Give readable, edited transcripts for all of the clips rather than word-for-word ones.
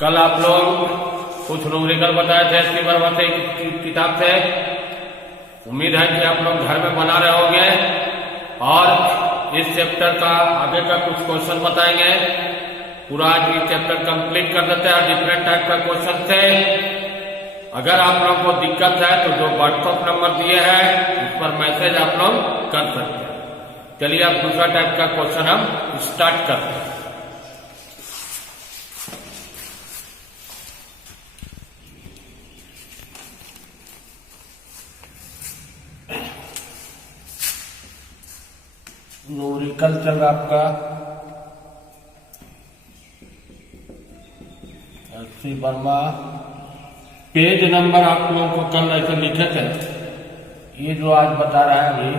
कल आप लोग कुछ न्यूमेरिकल बताए थे एसपी वर्मा से की किताब से। उम्मीद है कि आप लोग घर में बना रहे होंगे और इस चैप्टर का आगे का कुछ क्वेश्चन बताएंगे। पूरा आज ये चैप्टर कंप्लीट कर देते हैं डिफरेंट टाइप का क्वेश्चन से। अगर आप लोगों को दिक्कत है तो जो व्हाट्सएप नंबर दिए हैं उस पर मैसेज आप लोग कर सकते हैं। चलिए अब दूसरा टाइप का क्वेश्चन हम स्टार्ट करते हैं। न्यूमेरिकल चल रहा आपका एसपी वर्मा। पेज नंबर आप लोगों को कल ऐसे लिखे थे, ये जो आज बता रहा है अभी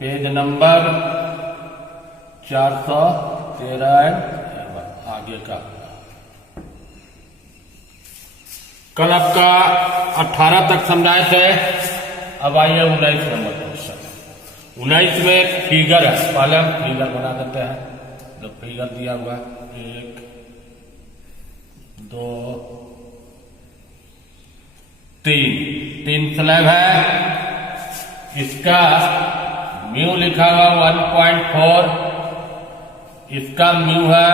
पेज नंबर 413 आगे का। कल आपका 18 तक समझाए थे। अब आइए 19 नंबर क्वेश्चन। 19 में एक फिगर है, पहले हम फिगर बना देते हैं। जो फिगर दिया हुआ 1 2 3 स्लैब है। इसका म्यू लिखा हुआ 1.4, इसका म्यू है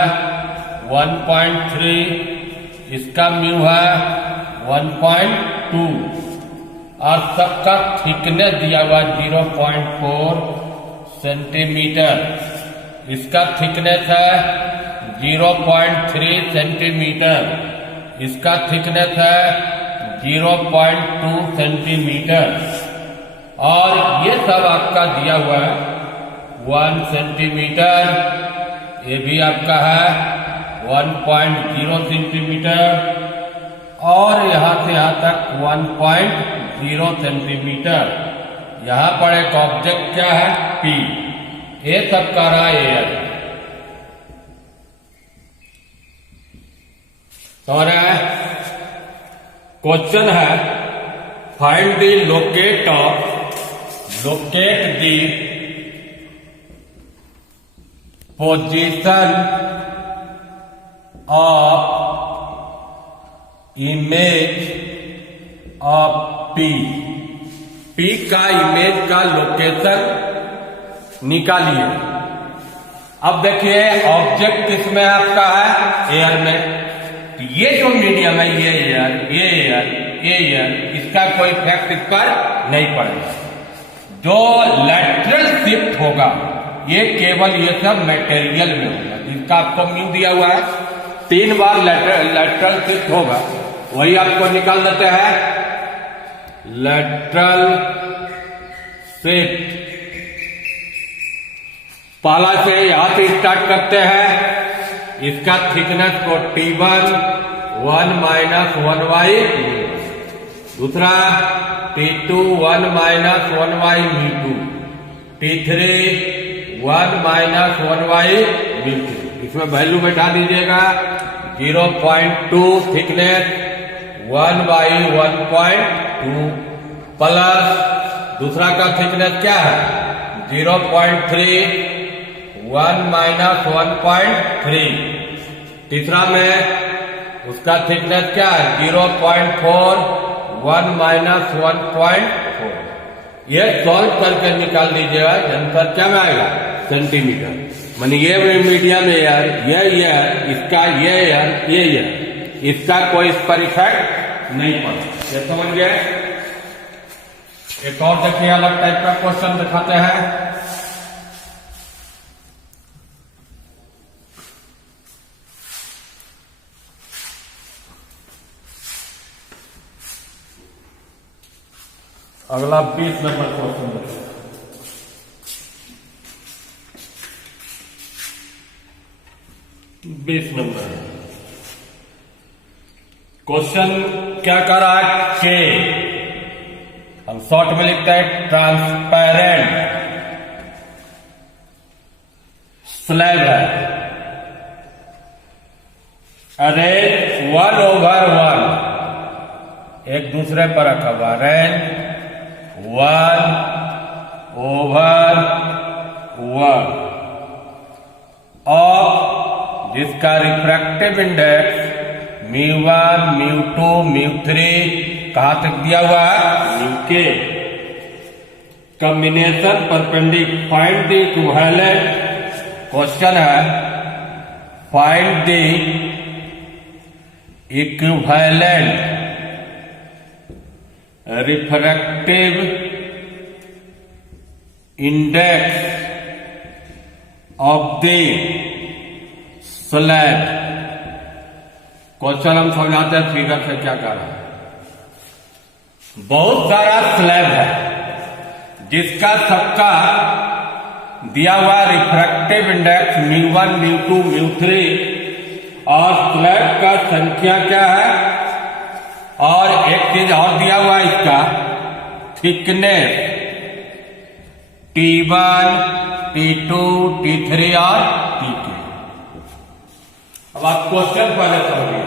1.3, इसका म्यू है 1.2 और सबका थिकनेस दिया हुआ 0.4 सेंटीमीटर। इसका थिकनेस है 0.3 सेंटीमीटर, इसका थिकनेस है 0.2 सेंटीमीटर और ये सब आपका दिया हुआ है 1 सेंटीमीटर। ये भी आपका है 1.0 सेंटीमीटर और यहां से यहां तक 1.0 सेंटीमीटर। यहां पर एक ऑब्जेक्ट क्या है P, ये सब का रहा एयर। समझ रहे हैं? क्वेश्चन है find the locate the position of image of P का इमेज का लोकेशन निकालिए। अब देखिए ऑब्जेक्ट किसमें आपका है एयर में। तो ये जो मीडियम है ये एयर, इसका कोई इफेक्ट इस पर नहीं पड़ेगा। जो लैटरल शिफ्ट होगा ये केवल ये सब मटेरियल में होगा। जिसका आपको म्यू दिया हुआ है 3 बार लैटरल शिफ्ट होगा, वही आपको निकाल देते हैं। लैटरल शिफ्ट पहला से यहां से स्टार्ट करते हैं। इसका थिकनेस को T1 1 - 1y, दूसरा T2 1 - 1y μ2, T3 1 - 1y μ3। इसमें वैल्यू बैठा दीजिएगा 0.2 थिकनेस 1/1.2 प्लस दूसरा का थिकनेस क्या है 0.3 1 - 1.3। तीसरा में उसका थिकनेस क्या है 0.4 1 - 1.4। ये सॉल्व करके निकाल लीजिएगा। आंसर क्या में आएगा सेंटीमीटर। मानी ये मीडियम एयर, ये एयर, इसका ये एयर, इसका कोई इस पर इफेक्ट नहीं पड़ता। ये समझ गए? एक और देखिए अलग टाइप का क्वेश्चन दिखाते हैं। अगला 20 नंबर क्वेश्चन देखिए। क्वेश्चन क्या कर रहा है के, हम शॉर्ट में लिखते हैं ट्रांसपेरेंट स्लैब है। अरे 1/1 एक दूसरे पर रखा हुआ रेंज 1/1 और जिसका रिफ्रैक्टिव इंडेक्स μ1 μ2 μ3 कहां तक दिया हुआ है μk। Combination perpendicular find the equivalent, question है find the equivalent refractive index of the slab. Question हम समझाते हैं फिगर से क्या कर रहा है। बहुत सारा स्लैब है जिसका सबका दिया हुआ रिफ्रैक्टिव इंडेक्स μ1 μ2 μ3 और स्लैब का संख्या क्या है, और एक चीज और दिया हुआ है इसका थिकनेस T1 T2 T3 और Tk। अब आप क्वेश्चन पहले समझिए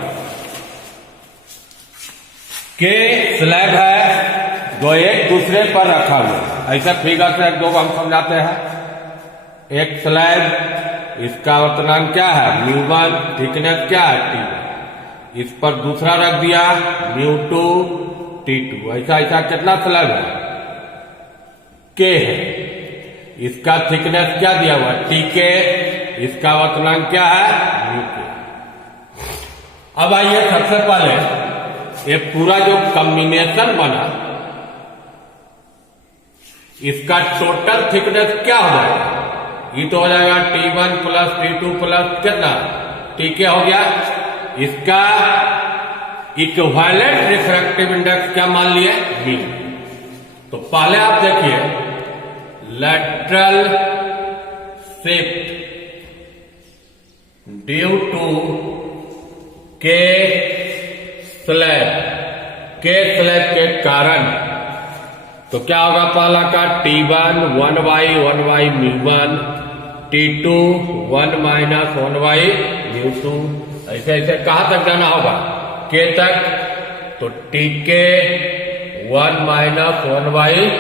के स्लैब है जो एक दूसरे पर रखा हुआ, ऐसा फिगर से एक दो को हम समझाते हैं। एक स्लैब, इसका वर्तमान क्या है μ1, थिकनेस क्या है T1, इस पर दूसरा रख दिया μ2 T2, ऐसा ऐसा कितना स्लैब है K है। इसका थिकनेस क्या दिया हुआ Tk, इसका वर्तमान क्या है μk। अब आइए सबसे पहले ये पूरा जो कॉम्बिनेशन बना इसका टोटल थिकनेस क्या हो जाएगा, ये तो हो जाएगा T1 प्लस T2 प्लस कितना Tk हो गया। इसका इक्विवेलेंट रिफ्रैक्टिव इंडेक्स क्या मान लिए μ। तो पहले आप देखिए लेटरल शिफ्ट ड्यू टू के स्लैब के कारण, तो क्या होगा पहला का T1 1/1 μ1, T2 1 माइनस 1 μ2, ऐसे ऐसे कहां तक जाना होगा K तक, तो Tk 1 माइनस 1/,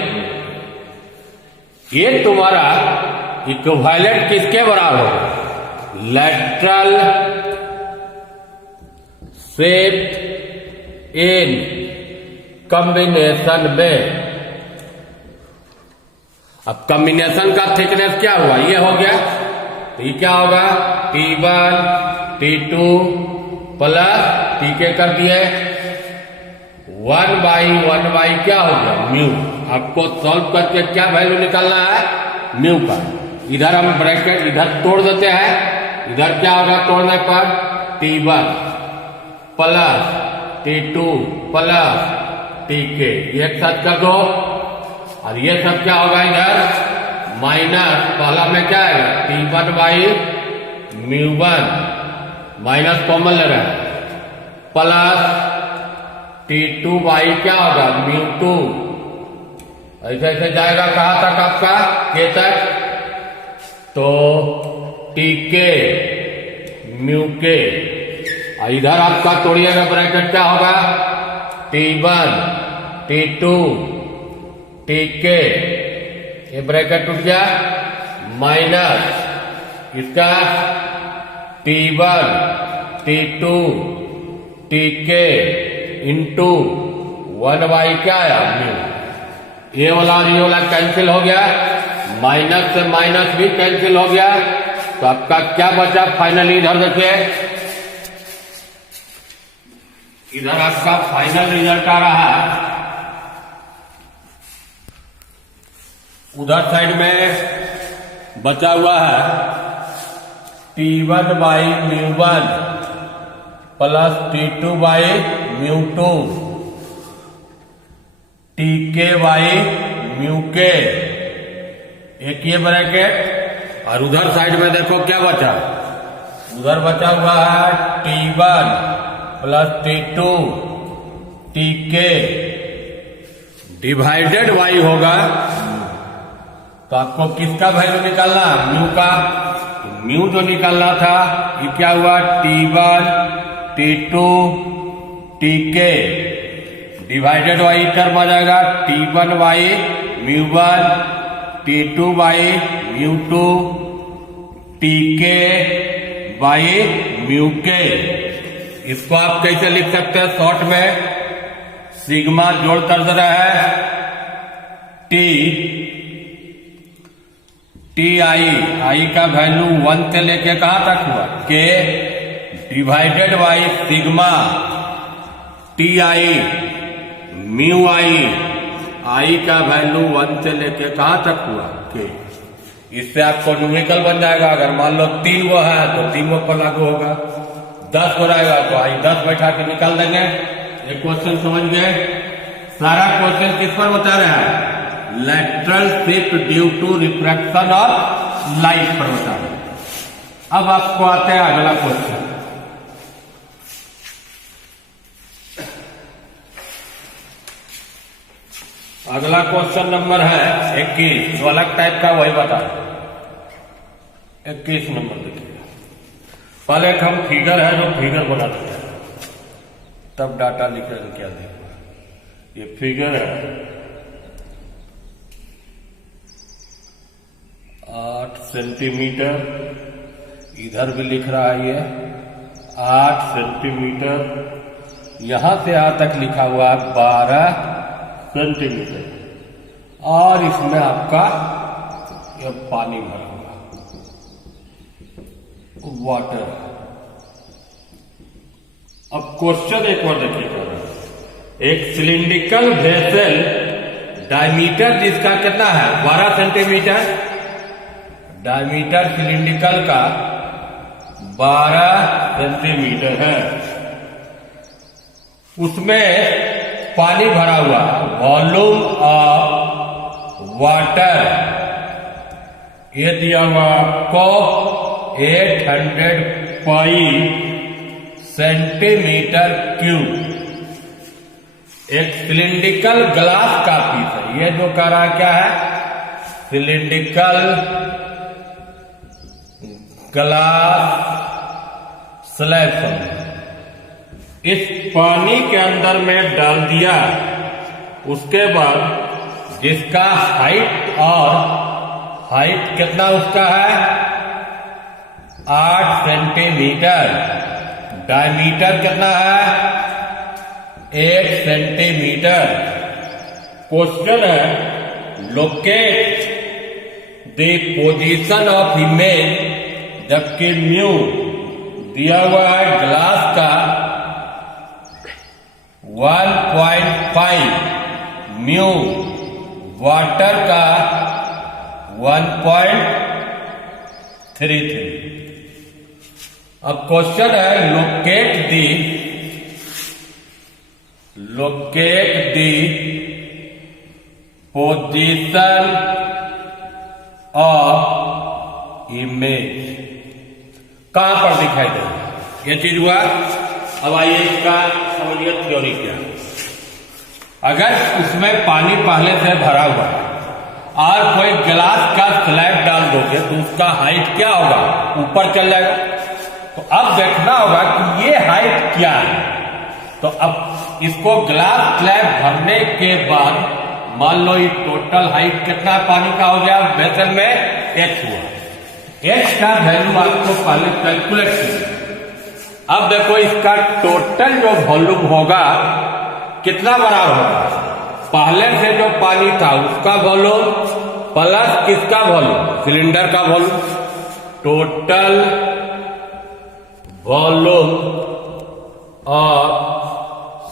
ये तुम्हारा इक्विवेलेंट किसके बराबर होगा लेटरल शिफ्ट इन कॉम्बिनेशन में। अब कॉम्बिनेशन का थिकनेस क्या हुआ, ये हो गया, तो ये क्या होगा T1 T2 प्लस Tk कर दिए 1/1 क्या हो गया μ। आपको सॉल्व करके क्या वैल्यू निकालना है μ का। इधर हम ब्रैकेट इधर तोड़ देते हैं, इधर क्या होगा तोड़ने पर T1 plus T2 plus Tk, एक साथ कर दो, और ये सब क्या होगा इधर माइनस, पहला में क्या है T1 μ1 माइनस कॉमन ले रहा है, प्लस T2 क्या होगा μ2, ऐसे ऐसे जाएगा कहां तक आपका K तक, तो Tk μk, इधर आपका तोड़िएगा ब्रैकेट क्या होगा T1 T2 Tk, ये ब्रैकेट टूट गया, माइनस इसका T1 T2 Tk इंटू 1/, क्या आया μ। ये वाला और ये वाला कैंसिल हो गया, माइनस से माइनस भी कैंसिल हो गया, तो आपका क्या बचा फाइनली, इधर देखिए, इधर आपका फाइनल रिजल्ट आ रहा है, उधर साइड में बचा हुआ है T1/μ1 प्लस T2/μ2 Tk/μk, एक ये ब्रैकेट, और उधर साइड में देखो क्या बचा, उधर बचा हुआ है T1 plus T2 Tk divided y होगा, तो आपको किसका वैल्यू निकालना μ का, μ जो निकालना था ये क्या हुआ T1 T2 Tk divided y term आ जाएगा T1/μ1 T2/μ2 Tk/μk, इसको आप कैसे लिख सकते हैं शॉर्ट में, सिग्मा जोड़ कर दे रहा है टी आई का वैल्यू 1 से लेके कहां तक हुआ, K divided by sigma T I mu I का वैल्यू 1 से लेके कहां तक हुआ, के। इससे आपको न्यूमेरिकल बन जाएगा। अगर मान लो 3 वो है तो 3 वो पर लागू होगा, 10 हो रहेगा तो आई 10 बैठा के निकाल देंगे। एक क्वेश्चन समझ गए। सारा क्वेश्चन किस पर बता रहा है, lateral shift due to refraction of light पर बता रहे हैं। अब आपको आते हैं अगला क्वेश्चन। अगला क्वेश्चन नंबर है 21, जो अलग टाइप का वही बता रहे हैं। 21 नंबर देखिएगा। पहले एक हम फिगर है जो फिगर बना देते हैं, तब डाटा लिख क्या देगा। ये फिगर है 8 सेंटीमीटर, इधर भी लिख रहा है ये 8 सेंटीमीटर, यहां से यहां तक लिखा हुआ है 12 सेंटीमीटर, और इसमें आपका ये पानी भरा हुआ वाटर। अब क्वेश्चन एक बार देखिएगा। एक सिलिंड्रिकल वेसल डायमीटर जिसका कितना है 12 सेंटीमीटर, डायमीटर सिलिंड्रिकल का 12 सेंटीमीटर है, उसमें पानी भरा हुआ, वॉल्यूम ऑफ वाटर ये दिया हुआ आपको 800 पाई सेंटीमीटर क्यूब। एक सिलिंड्रिकल ग्लास का पीस है, ये जो कह रहा है क्या है, सिलिंड्रिकल ग्लास स्लैब इस पानी के अंदर में डाल दिया। उसके बाद जिसका हाइट कितना उसका है 8 सेंटीमीटर, डायमीटर कितना है 8 सेंटीमीटर। क्वेश्चन है locate the position of image, जबकि म्यू दिया हुआ है ग्लास का 1.5, म्यू वाटर का 1.33। अब क्वेश्चन है locate the position of image, कहां पर दिखाई देगा ये चीज हुआ। अब आइए इसका समझिए थ्योरी क्या है। अगर उसमें पानी पहले से भरा हुआ है और कोई ग्लास का स्लैब डाल दोगे तो उसका हाइट क्या होगा, ऊपर चल जाएगा। तो अब देखना होगा कि ये हाइट क्या है। तो अब इसको ग्लास स्लैब भरने के बाद मान लो ये टोटल हाइट कितना पानी का हो गया वेसल में, h हुआ। h का वैल्यू आपको पहले कैलकुलेट कीजिए। अब देखो इसका टोटल जो वॉल्यूम होगा कितना बराबर होगा, पहले से जो पानी था उसका वॉल्यूम प्लस किसका वॉल्यूम, सिलेंडर का volume. Total volume of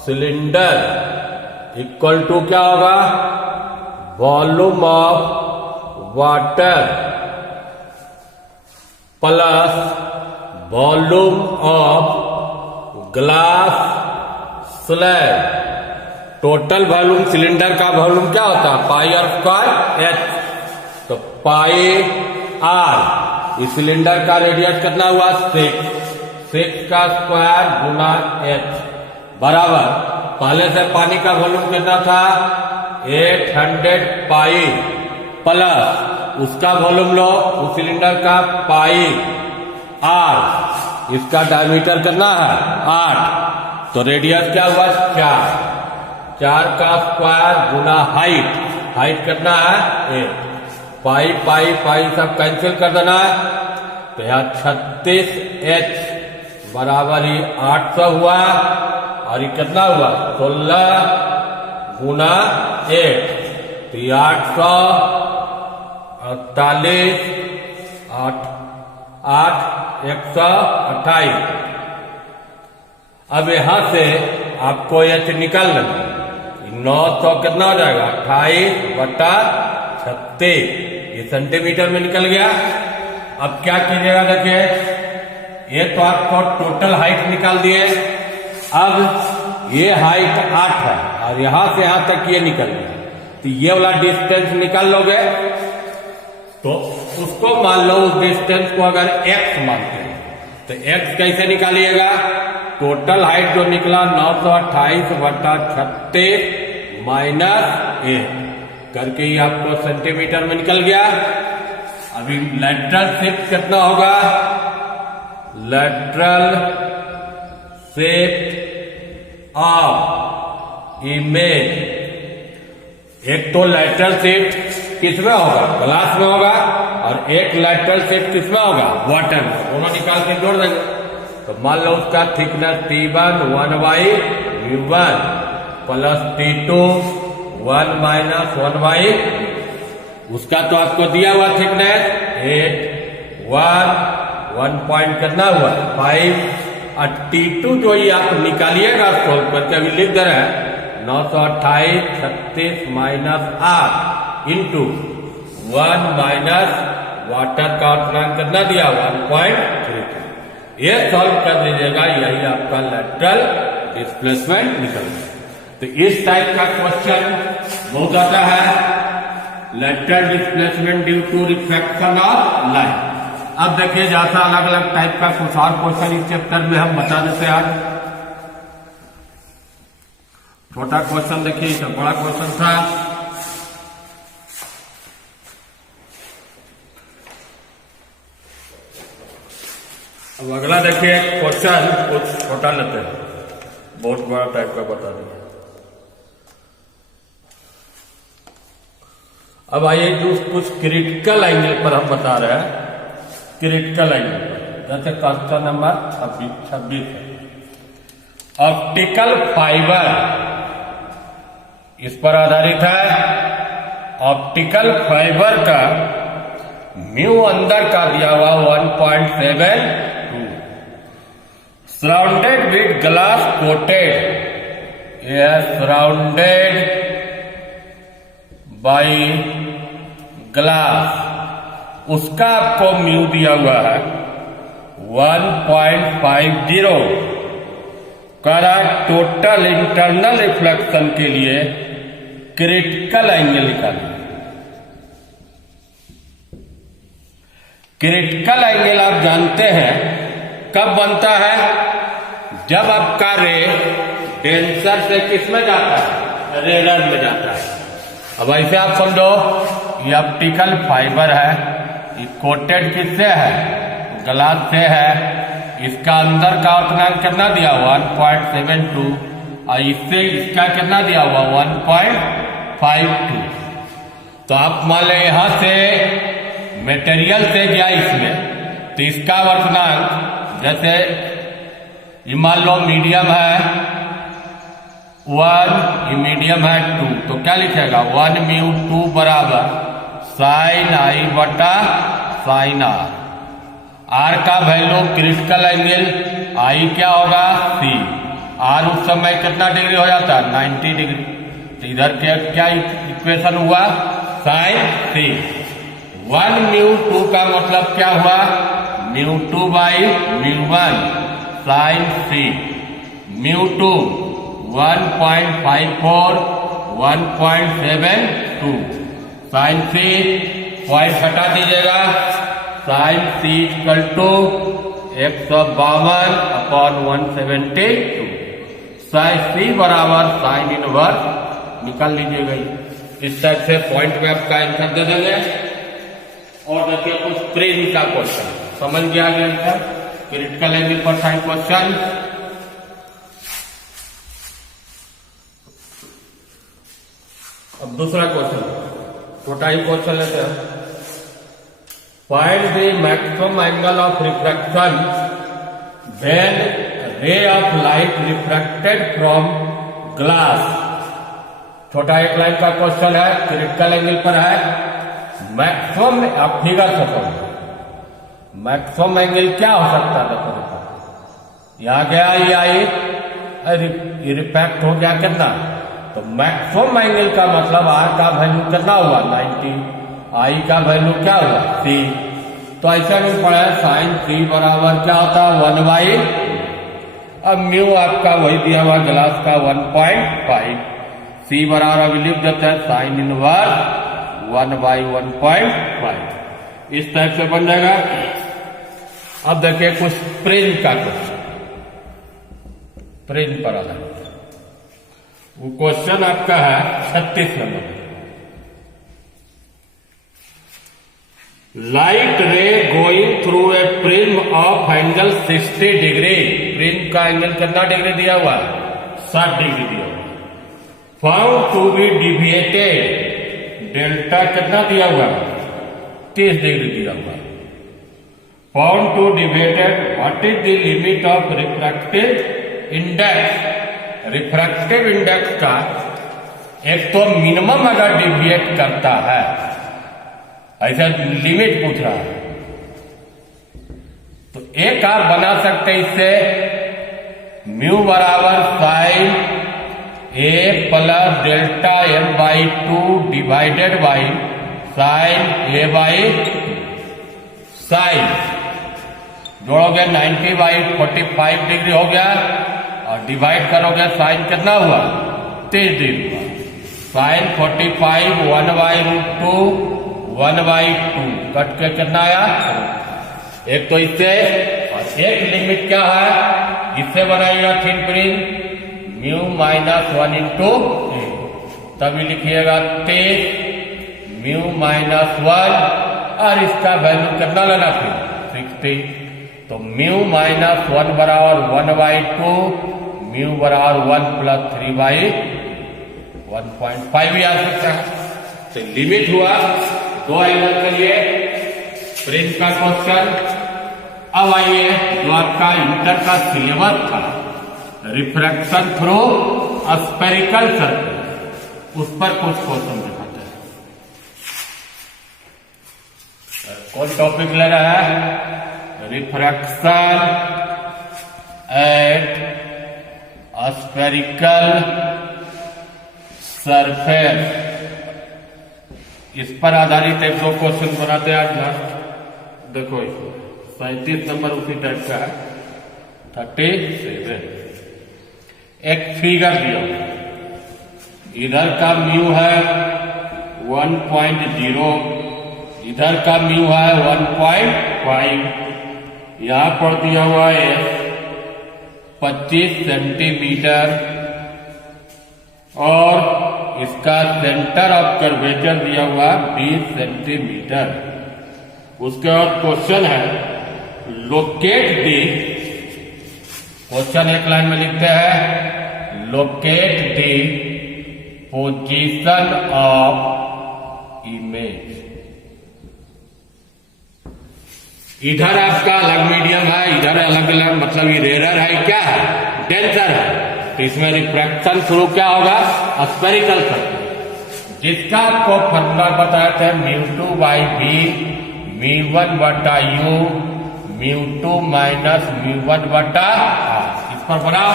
cylinder equal to क्या होगा, volume of water plus volume of glass slab. Total volume cylinder का वॉल्यूम क्या होता है, पाई आर स्क्वायर एच, तो पाई आर। इस सिलेंडर का रेडियस कितना हुआ 6 का स्क्वायर गुना एच बराबर, पहले से पानी का वॉल्यूम कितना था 800 पाई प्लस उसका वॉल्यूम लो उस सिलेंडर का पाई आर, इसका डायमीटर कितना है 8, तो रेडियस क्या हुआ 4 का स्क्वायर गुना हाइट कितना है 8, पाई पाई पाई सब कैंसिल कर देना है, तो यहाँ 36H बराबर ही 800 हुआ, और ये कितना हुआ 16 गुना 8, तो ये 800 48 8 128। अब यहां से आपको एच निकालना, 900 कितना हो जाएगा 28/36, ये सेंटीमीटर में निकल गया। अब क्या कीजिएगा, देखिए ये तो आपको टोटल हाइट निकाल दिए। अब ये हाइट 8 है और यहां से यहां तक ये निकल गया, तो ये वाला डिस्टेंस निकाल लोगे, तो उसको मान लो, उस डिस्टेंस को अगर x मानते हैं तो x कैसे निकालिएगा, टोटल हाइट जो निकला 928/36 माइनस 1 करके ये आपको सेंटीमीटर में निकल गया। अभी लेटरल शिफ्ट कितना होगा, लेटरल शिफ्ट ऑफ इमेज, एक तो लेटरल शिफ्ट किसमें होगा, ग्लास में होगा, और एक लेटरल शिफ्ट किसमें होगा, वाटर में, दोनों निकाल के जोड़ देंगे। तो मान लो उसका थिकनेस T1 1/μ1 प्लस T2 1 - 1/, उसका तो आपको दिया हुआ थिकनेस 8 1 पॉइंट कितना हुआ 5, और T2 जो ये आप निकालिएगा सोल्व करके, अभी लिख दे रहे हैं 928/36 - 8 इंटू 1 माइनस वाटर का अल्पनांक कितना दिया 1.32, ये सॉल्व कर दीजिएगा, यही आपका लेटरल डिस्प्लेसमेंट निकल गया। तो इस टाइप का क्वेश्चन बहुत आता है, lateral displacement due to refraction of light. अब देखिए जैसा अलग अलग टाइप का कुछ और क्वेश्चन इस चैप्टर में हम बता देते हैं। छोटा क्वेश्चन देखिए, इसका बड़ा क्वेश्चन था। अब अगला देखिए क्वेश्चन कुछ छोटा लेते हैं, बहुत बड़ा टाइप का बता दिया। अब आइए कुछ क्रिटिकल एंगल पर हम बता रहे हैं, क्रिटिकल एंगल जैसे क्वेश्चन नंबर 26 है। ऑप्टिकल फाइबर इस पर आधारित है। ऑप्टिकल फाइबर का म्यू अंदर का दिया हुआ 1.72, surrounded with glass coated, surrounded by glass, उसका आपको म्यू दिया हुआ है 1.50। करा टोटल इंटरनल रिफ्लेक्शन के लिए क्रिटिकल एंगल निकालिए। क्रिटिकल एंगल आप जानते हैं कब बनता है, जब आपका रे डेंसर से किसमें जाता है, रेडर में जाता है। अब ऐसे आप समझो, ये ऑप्टिकल फाइबर है, ये कोटेड किससे है, ग्लास से है, इसका अंदर का अल्पनांक कितना दिया हुआ 1.72, और इससे इसका कितना दिया हुआ 1.52। तो आप मान लें यहां से मटेरियल से गया इसमें, तो इसका अल्पनांक जैसे ये मान लो मीडियम है 1, ये मीडियम है 2, तो क्या लिखेगा 1μ2 बराबर sin I/sin R। R का वैल्यू क्रिटिकल एंगल I क्या होगा C, R उस समय कितना डिग्री हो जाता है 90 डिग्री, तो इधर क्या इक्वेशन हुआ sin C। 1μ2 का मतलब क्या हुआ μ2/μ1 sin C, μ2 1.54 1.72 sin C, point हटा दीजिएगा, sin C equal to 152/172, sin C बराबर sin इनवर्स निकाल लीजिएगा। इस टाइप से पॉइंट में आपका आंसर दे देंगे। और देखिए कुछ प्रिंट का क्वेश्चन समझ गया आंसर, क्रिटिकल एंगल पर साइन क्वेश्चन। अब दूसरा क्वेश्चन छोटा ही क्वेश्चन लेते हैं। Find the maximum angle of refraction when ray of light refracted from glass। छोटा एक लाइन का क्वेश्चन है, क्रिटिकल एंगल पर है। मैक्सिमम, आप फिगर से पढ़ो, मैक्सिमम एंगल क्या हो सकता है? देखो यहां गया ये आई रिफ्रैक्ट हो गया कितना, तो मैक्सिमम एंगल का मतलब आर का वैल्यू कितना हुआ 90, आई का वैल्यू क्या हुआ सी। तो ऐसा भी पढ़ा है साइन सी बराबर क्या होता है 1/। अब म्यू आपका वही दिया हुआ ग्लास का 1.5, सी बराबर अभी लिख देते हैं साइन इनवर्स 1/1.5। इस टाइप से बन जाएगा। अब देखिए कुछ प्रिज्म का क्वेश्चन, प्रिज्म पर आधारित वो क्वेश्चन आपका है 36 number. Light ray going through a prism of angle 60 degree. Prism का एंगल कितना डिग्री दिया हुआ है 60 डिग्री दिया हुआ। Found to be deviated, delta कितना दिया हुआ 30 डिग्री दिया हुआ। Found to deviated, what is the limit of refractive index. Refractive index का एक तो मिनिमम अगर डिविएट करता है, ऐसा लिमिट पूछ रहा है, तो एक आप बना सकते इससे म्यू बराबर sine A plus delta M by 2 divided by sine A by sine, जोड़ोगे 90/45 डिग्री हो गया और डिवाइड करोगे साइन कितना हुआ 30 डिग्री हुआ। साइन 45 1/√2 1/2 कट के कितना आया एक। तो इससे और एक लिमिट क्या है इससे बनाइएगा thin prism mu minus 1 into तभी लिखिएगा 30 म्यू माइनस 1 और इसका वैल्यू कितना लेना फिर 60। तो म्यू माइनस 1 बराबर 1/2, म्यू बराबर 1 प्लस 3/1.5 भी आ सकता है। तो लिमिट हुआ दो एंगल के लिए प्रिज्म का क्वेश्चन। अब आइए जो आपका इंटर का सिलेबस था रिफ्रैक्शन थ्रू स्फेरिकल सर्फेस, उस पर कुछ क्वेश्चन दिखाते हैं। कौन टॉपिक ले रहा है रिफ्रैक्शन एट स्फेरिकल सरफेस। इस पर आधारित एक दो क्वेश्चन बनाते हैं आज लास्ट। देखो 37 नंबर उसी टाइप का है 37। एक फिगर दिया इधर का म्यू है 1.0, इधर का म्यू है 1.5, यहां पर दिया हुआ है 25 सेंटीमीटर और इसका सेंटर ऑफ कर्वेचर दिया हुआ 20 सेंटीमीटर। उसके बाद क्वेश्चन है लोकेट दी, क्वेश्चन एक लाइन में लिखते हैं locate the position of image. इधर आपका अलग मीडियम है, इधर अलग अलग, मतलब ये रेयर है, क्या है डेंसर है। तो इसमें रिफ्रैक्शन थ्रू क्या होगा स्फेरिकल सर्फेस, जिसका आपको फॉर्मूला बताया था μ2/b μ1/u μ2 माइनस μ1/r। इस पर बना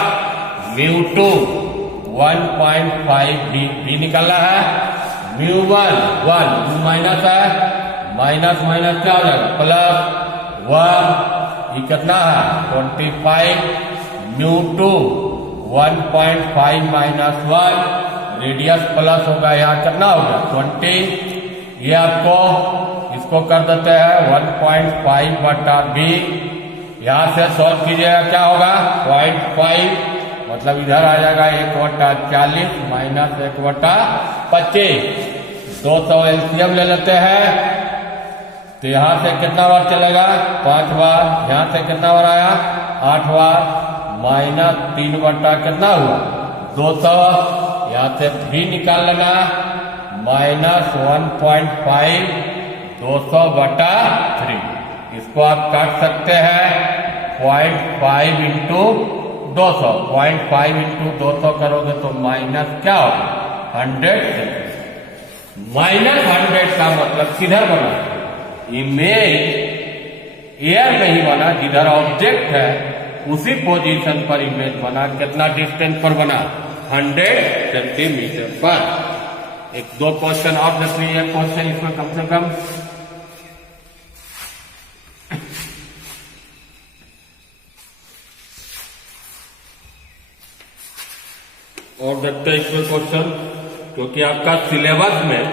μ2 1.5 b निकालना है, μ1 1 माइनस है, माइनस माइनस क्या हो जाएगा प्लस 1, ये कितना है 25, μ2 1.5 माइनस 1, रेडियस प्लस होगा यहाँ कितना होगा 20। ये आपको इसको कर देते हैं 1.5/b, यहां से सॉल्व कीजिएगा क्या होगा 0.5, मतलब इधर आ जाएगा 1/40 माइनस 1/25। 200 एलसीएम ले लेते हैं, तो यहां से कितना बार चलेगा 5 बार, यहां से कितना बार आया 8 बार, माइनस 3 कितना हुआ 200, यहां से भी निकाल लेना माइनस 1.5 200/3। इसको आप काट सकते हैं 0.5 इंटू 200, 0.5 इंटू 200 करोगे तो माइनस क्या होगा 100 सेंटीमीटर। माइनस 100 का मतलब किधर बना, इमेज एयर में ही बना, जिधर ऑब्जेक्ट है उसी पोजीशन पर इमेज बना। कितना डिस्टेंस पर बना 100 सेंटीमीटर पर। एक दो क्वेश्चन और देख लीजिए, क्वेश्चन इसमें कम से कम और देखते हैं इसमें क्वेश्चन, क्योंकि आपका सिलेबस में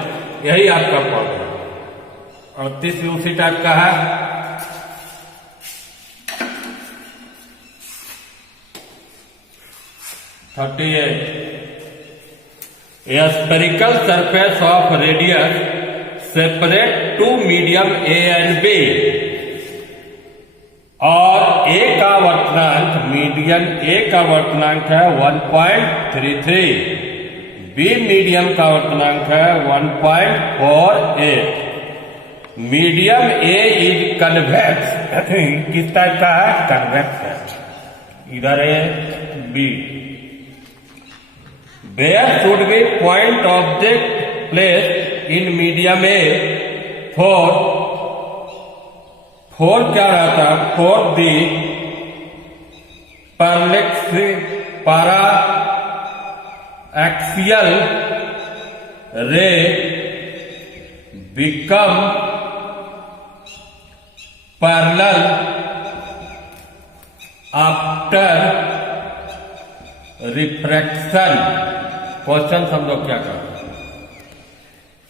यही आपका पॉइंट है। 38 भी उसी टाइप का है। A spherical surface of radius separate two medium A and B, और A का वर्तनांक मीडियम A का वर्तनांक है 1.33, B मीडियम का वर्तनांक है 1.48। मीडियम A इज कन्वेक्स, किस टाइप का है कन्वेक्स है। इधर है B। Where should be point object placed in medium A for क्या रहता है, for the para-axial ray become parallel after refraction। Question समझो क्या कर,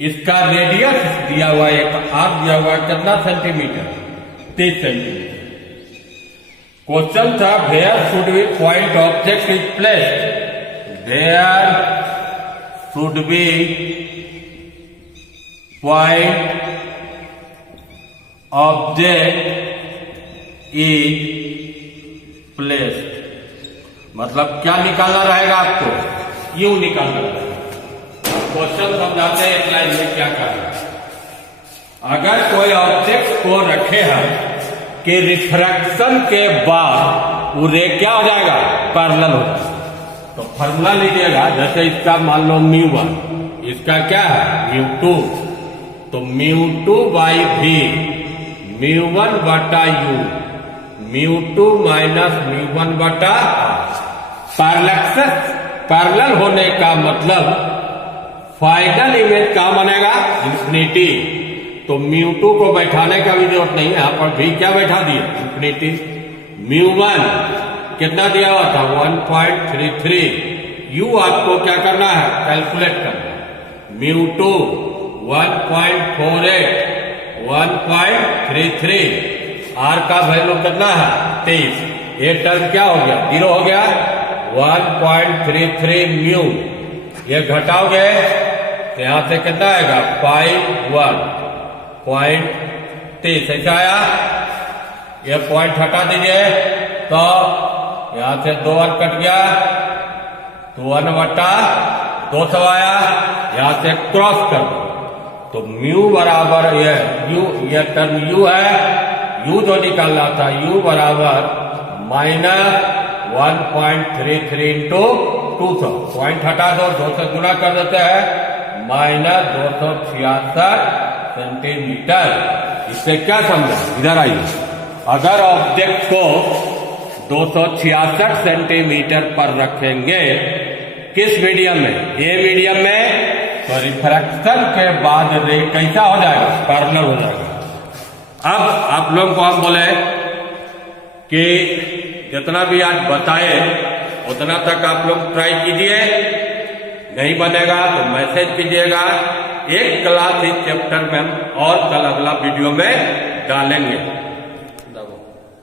इसका रेडियस दिया हुआ है, एक आर्क दिया हुआ है, कितना सेंटीमीटर 30 सेंटीमीटर। क्वेश्चन था where should be point object is placed, where should be point object is placed, मतलब क्या निकालना रहेगा आपको, यू निकालना रहेगा। क्वेश्चन समझाते हैं एक लाइन में क्या करना। अगर कोई ऑब्जेक्ट को रखे हैं कि रिफ्रैक्शन के बाद वो रे क्या हो जाएगा, पैरेलल हो जाएगा, तो फॉर्मूला लीजिएगा। जैसे इसका मान लो μ1, इसका क्या है μ2, तो μ2 बाई भी μ1 बटा u, μ2 माइनस μ1 बटा। पैरेलल होने का मतलब फाइनल इमेज क्या बनेगा इंफिनिटी। तो μ2 को बैठाने का भी जरूरत नहीं है, यहां पर भी क्या बैठा दिया इंफिनिटी। μ1 कितना दिया हुआ था 1.33, u आपको क्या करना है कैलकुलेट करना है। μ2 1.48, 1.33, r का वैल्यू कितना है 23, ये टर्म क्या हो गया 0 हो गया। 1.33 म्यू, ये घटाओगे तो यहां से कितना आएगा 51.30, ऐसा आया। ये पॉइंट हटा दीजिए तो यहां से 2 1 कट गया, तो 1 बटा 200 आया, यहां से क्रॉस कर दो तो म्यू बराबर ये यू, ये टर्म यू है, यू जो निकालना था यू बराबर माइनस 1.33 इंटू 200, पॉइंट हटा दो, 2 से गुना कर देते हैं, माइनस 266 सेंटीमीटर। इससे क्या समझा, इधर आइए। अगर ऑब्जेक्ट को 266 सेंटीमीटर पर रखेंगे किस मीडियम में, ए मीडियम में, तो रिफ्रैक्शन के बाद रे कैसा हो जाएगा पैरेलल हो जाएगा। अब आप लोगों को हम बोले कि जितना भी आज बताए उतना तक आप लोग ट्राई कीजिए, नहीं बनेगा तो मैसेज कीजिएगा। एक क्लास इस चैप्टर में हम और कल अगला वीडियो में डालेंगे।